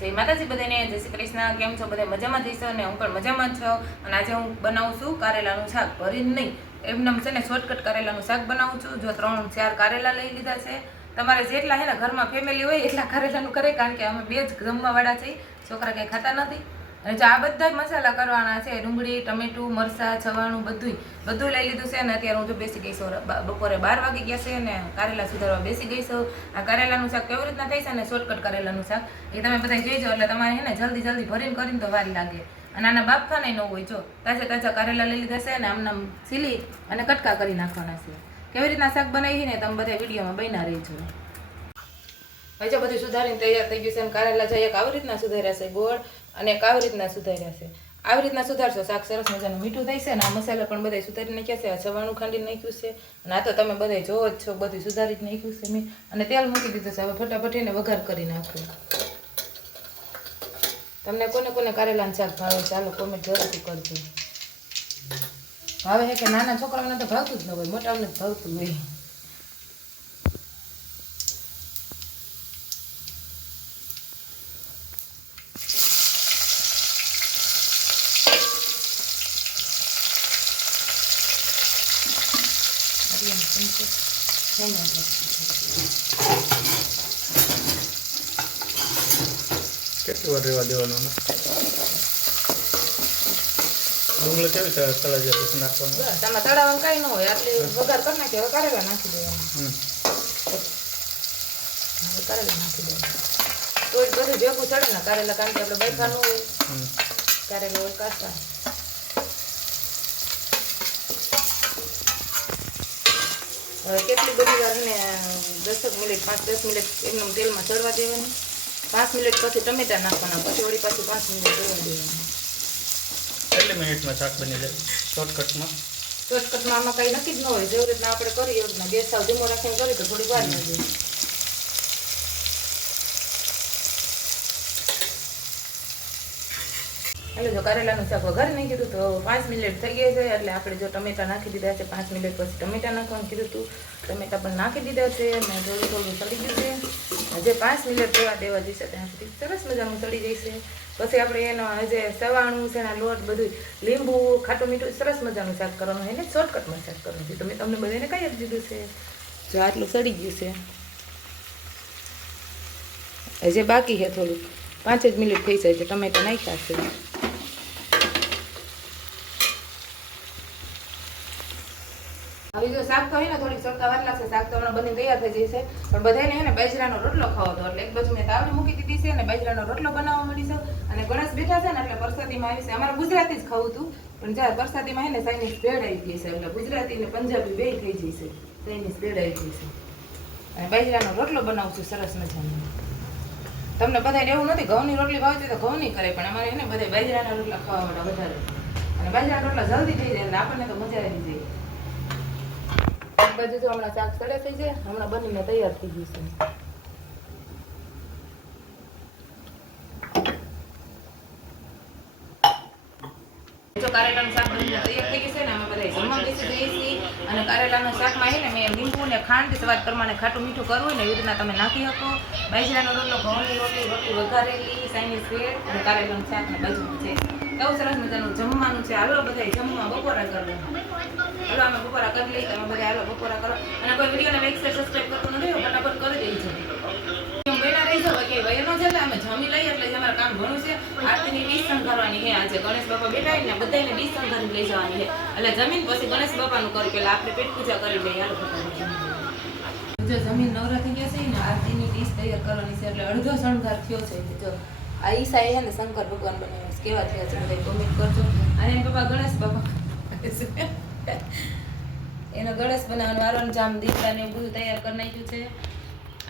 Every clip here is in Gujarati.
જય માતાજી બધાને, જય શ્રી કૃષ્ણ. કેમ છો બધા? મજામાં જઈશો અને હું પણ મજામાં જ છું. અને આજે હું બનાવું છું કારેલાનું શાક. ભરીને નહીં, એમને છે ને શોર્ટકટ કારેલાનું શાક બનાવું છું. જો 3-4 કારેલા લઈ લીધા છે. તમારે જેટલા હે ને ઘરમાં ફેમિલી હોય એટલા કારેલાનું કરે, કારણ કે અમે 2 જ જમવાવાળા છીએ, છોકરા કંઈ ખાતા નથી. અને જો આ બધા મસાલા કરવાના છે, ડુંગળી, ટમેટું, મરચાં, છવાણું બધું લઈ લીધું છે. અને અત્યારે હું જો બેસી ગઈ છું, બપોરે 12 વાગી ગયા છે ને કારેલા સુધારવા બેસી ગઈ છું. આ કારેલાનું શાક કેવી રીતના થાય છે ને શોર્ટકટ કારેલાનું શાક એ તમે બધા જોઈજો, એટલે તમારે હે ને જલ્દી ભરીને તો વાર લાગે. અને આના બાફા નહીં ન હોય. જો તાજા કારેલા લઈ લીધા છે ને આમનામ સીલી અને કટકા કરી નાખવાના છે. કેવી રીતના શાક બનાવી ને તમે બધા વિડીયોમાં બન્યા રહેજો. હવે જો બધું સુધારીને તૈયાર થઈ ગયું છે. અને કારેલા છે એક આવી રીતના સુધાર્યા છે ગોળ, અને એક આવી રીતના સુધાર્યા છે. આવી રીતના સુધારશો શાક સરસ મજાનું મીઠું થાય છે. અને આ મસાલા પણ બધા સુધારી નાખ્યા છે. આ છવાણું ખાંડી નાખ્યું છે. અને આ તો તમે બધા જોવો જ છો, બધું સુધારી જ નાખ્યું છે મેં. અને તેલ મૂકી દીધું છે. હવે ફટાફટ એને વઘાર કરી નાખું. તમને કોને કારેલાનું શાક ભાવે ચાલો કોમેન્ટ જરૂરથી કરજો. ભાવે છે કે નાના છોકરાઓને તો ભાવતું જ ન હોય, મોટાઓને જ ભાવતું હોય. કેટલી વાર રહેવા દેવાનું? ડુંગળી કેવી રીતે તળા જાય પછી નાખવાનું? તમે તળાવવાનું કઈ ન હોય, આટલી વઘાર કરી નાખી. હવે કારેલા નાખી દેવાનું. હવે કારેલા નાખી દેવાનું તો જ બધું ભેગું ચડે ને કારેલા, કારણ કે આપણે બાફાનું હોય, કારેલા હોય કાચા. હવે કેટલી બધી વાર ને 10 મિનિટ 5-10 મિનિટ એકદમ તેલમાં ચડવા દેવાની. 5 મિનિટ પછી ટમેટા નાખવાના, પછી વળી પાછી 5 મિનિટ રહેવા દેવાના. કેટલી મિનિટમાં શાક બની જાય શોર્ટકટમાં? શોર્ટકટમાં આમાં કંઈ નક્કી જ ન હોય. જેવી રીતના આપણે કરીએ એવી રીતના ગેસ સાવ ધીમો રાખીને કરીએ તો થોડી વાર લાગે. એટલે જો કારેલાનું શાક વઘારી નહીં કીધું તો 5 મિનિટ થઈ ગયા છે. એટલે આપણે જો ટમેટા નાખી દીધા છે, 5 મિનિટ પછી ટમેટા નાખવાનું કીધું હતું, ટમેટા પણ નાખી દીધા છે. અને થોડું ચડી ગયું છે. જે 5 મિનિટ દેવા જઈશે ત્યાં સુધી સરસ મજાનું ચડી જશે. પછી આપણે એનો જે સવાણું છે, એના લોટ બધું લીંબુ ખાટું મીઠું સરસ મજાનું શાક કરવાનું, એને શોર્ટકટમાં શાક કરવાનું છે. તો મેં તમને બધાને કહી જ દીધું છે. જો આટલું સડી ગયું છે. જે બાકી છે થોડુંક 5 જ મિનિટ થઈ જાય છે. ટમેટા નાખ્યા છે. હવે જો શાક તો હોય ને થોડીક સડકા વાર લાગશે. શાક તો હમણાં બની તૈયાર થઈ જશે. પણ બધાને હે ને બાજરાનો રોટલો ખાવો હતો, એટલે એક બાજુ મેં તાવડી મૂકી દીધી છે અને બાજરાનો રોટલો બનાવવા મળી છે. અને ગણેશ બેઠા છે ને એટલે પ્રસાદીમાં આવી છે. અમારે ગુજરાતી જ ખાવું હતું, પણ જ્યારે પ્રસાદીમાં હે ને ચાઇનીઝ ભેળ આવી ગઈ છે, એટલે ગુજરાતી ને પંજાબી બે થઈ જશે. ચાઇનીઝ ભેળ આવી ગઈ છે. અને બાજરાનો રોટલો બનાવું છું સરસ મજાનો. તમને બધાને એવું નથી ઘઉંની રોટલી ભાવતી તો ઘઉંની કરે, પણ અમારે હે ને બધા બાજરાના રોટલા ખાવાવાળા વધારે. અને બાજરાના રોટલા જલ્દી થઈ જાય એટલે આપણને તો મજા આવી જાય. બાજુ તો હમણાં શાક સડે થઈ જાય, હમણાં બનીને તૈયાર થઈ ગયું છે. જો કારેલાનું શાક બનીને તૈયાર થઈ ગયું છે ને અમે બધા જમવા બેસી જઈએ છીએ. અને કારેલાના શાકમાં હે ને મેં લીંબુ ને ખાંડ સ્વાદ પ્રમાણે ખાટું મીઠું કરવું હોય ને એવી રીતના તમે નાખી શકો. બાજરાનો રોટલો, ઘઉંની રોટલી વઘારેલી, ચાઇનીઝ ભેળ અને કારેલાનું શાક ને બાજુનું છે. બહુ સરસ મજાનું જમવાનું છે. હાલો બધા જમવા બપોરા કરવા. હાલો અમે બપોરા કરી લઈએ, તમે બધા હાલો બપોરા કરો. અને કોઈ વિડીયોને લાઈક શેર સબસ્ક્રાઈબ કરતું નથી, ફટાફટ કરી દેજો. બેના રહીજો કે ભાઈ એનો છે એટલે અમે જમી લઈએ, એટલે અમારે કામ ઘણું છે. આરતીની ડીશ સંભાળવાની છે. આજે ગણેશ બાપા બેઠા હોય ને બધાને ડીશ સંભાળીને લઈ જવાની છે. એટલે જમીન પછી ગણેશ બાપાનું કરી, પેલા આપણે પેટ પૂજા કરી લઈએ. હાલો ફટાફટ જો જમીન નવરા થઈ ગયા છે ને આરતીની ડીશ તૈયાર કરવાની છે. એટલે અડધો શણગાર થયો છે. જો આ ઈસાઈ છે ને શંકર ભગવાન બનાવ્યા છે. કેવા થયા છે બધા કોમેન્ટ કરજો. અને એમ પપ્પા ગણેશ બાપા એનો ગણેશ બનાવવાનો વારો જામ દીકરાને બધું તૈયાર કરી નાખ્યું છે.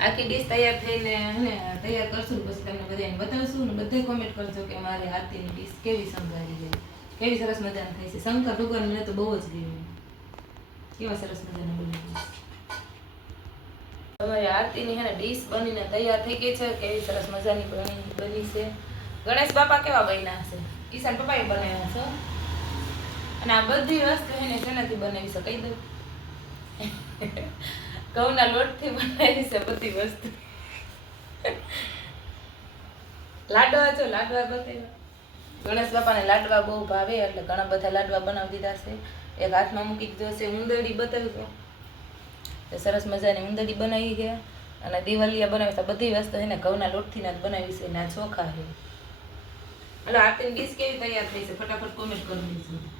આખી ડીશ તૈયાર થઈને હે તૈયાર કરશું, પછી તમને બધાને બતાવશું. ને બધે કોમેન્ટ કરજો કે મારે આરતીની ડીશ કેવી સંભાળી જાય, કેવી સરસ મજાની થઈ છે. શંકર ભગવાન મને તો બહુ જ ગયું, કેવા સરસ મજાના બની છે. તમારી આરતીની હે ને ડીશ બનીને તૈયાર થઈ ગઈ છે. કેવી સરસ મજાની બની છે. ગણેશ બાપા કેવા બન્યા છે, ઈશાન પપ્પાએ બનાવ્યા છે. અને આ બધી વસ્તુ એને શેનાથી બનાવી છે કહી દઉં? ઘઉંના લોટથી બનાવી છે બધી વસ્તુ. લાડવા જો લાડવા બતાવ્યા. ગણેશ બાપાને લાડવા બહુ ભાવે એટલે ઘણા બધા લાડવા બનાવી દીધા છે. એક હાથમાં મૂકી દીધો છે ઊંદરડી બતાવ્યું તો સરસ મજાની ઊંદરડી બનાવી છે. અને દિવાલિયા બનાવી છે. બધી વસ્તુ છે ને ઘઉંના લોટથી જ બનાવી છે ને આ ચોખા છે. એટલે આરતીની ડીશ કેવી તૈયાર થઈ છે ફટાફટ કોમેન્ટ કરી દીધું.